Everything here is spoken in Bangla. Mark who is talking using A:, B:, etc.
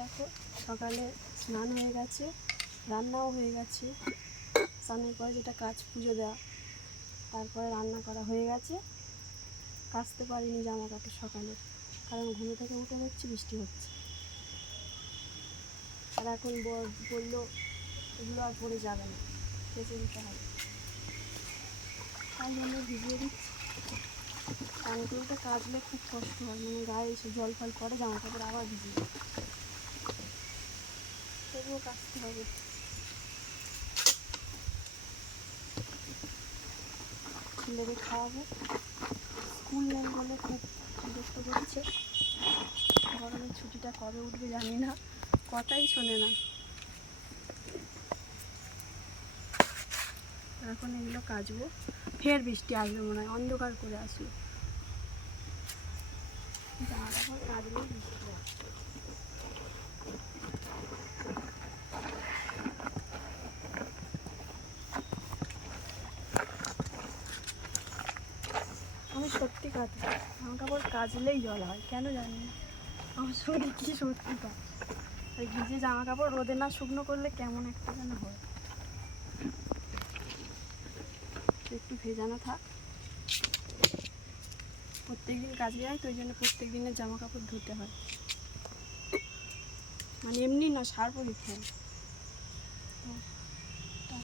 A: দেখো, সকালে স্নান হয়ে গেছে, রান্নাও হয়ে গেছে। স্নানের পরে যেটা কাজ, পুজো দেওয়া। তারপরে রান্না করা হয়ে গেছে। কাচতে পারিনি জামা কাপড় সকালে, কারণ ঘুম থেকে উঠে দেখছি বৃষ্টি হচ্ছে। আর এখন বলল, এগুলো আর পরে যাবে না কেচে দিতে হবে। তাই জন্য ভিজিয়ে দিচ্ছি। করতে কাচলে খুব কষ্ট হয় মানে গায়ে এসে জল ফল করে জামা কাপড় আবার ভিজিয়ে তবুও কাচতে হবে ছেলেকে খাওয়াবো স্কুল নেই বলে খুব বিরক্ত করছে গরমের ছুটিটা কবে উঠবে জানি না। কথাই শোনে না। এখন এগুলো কাচবো ফের বৃষ্টি আসবে মনে হয়। অন্ধকার করে কাপড় কাচলেই বৃষ্টি সত্যি কাঁদবো জামা কাপড় কাচলেই জল হয়, কেন জানি না। আমার সঙ্গে কি সত্যি তা আর ভিজে জামা কাপড় রোদে না শুকনো করলে কেমন একটা যেন হয়। একটু ভেজানো থাক। প্রত্যেকদিন কাজে যায় তো ওই জন্য প্রত্যেক দিনের জামা কাপড় ধুতে হয়। মানে এমনি না সার দিতে হয়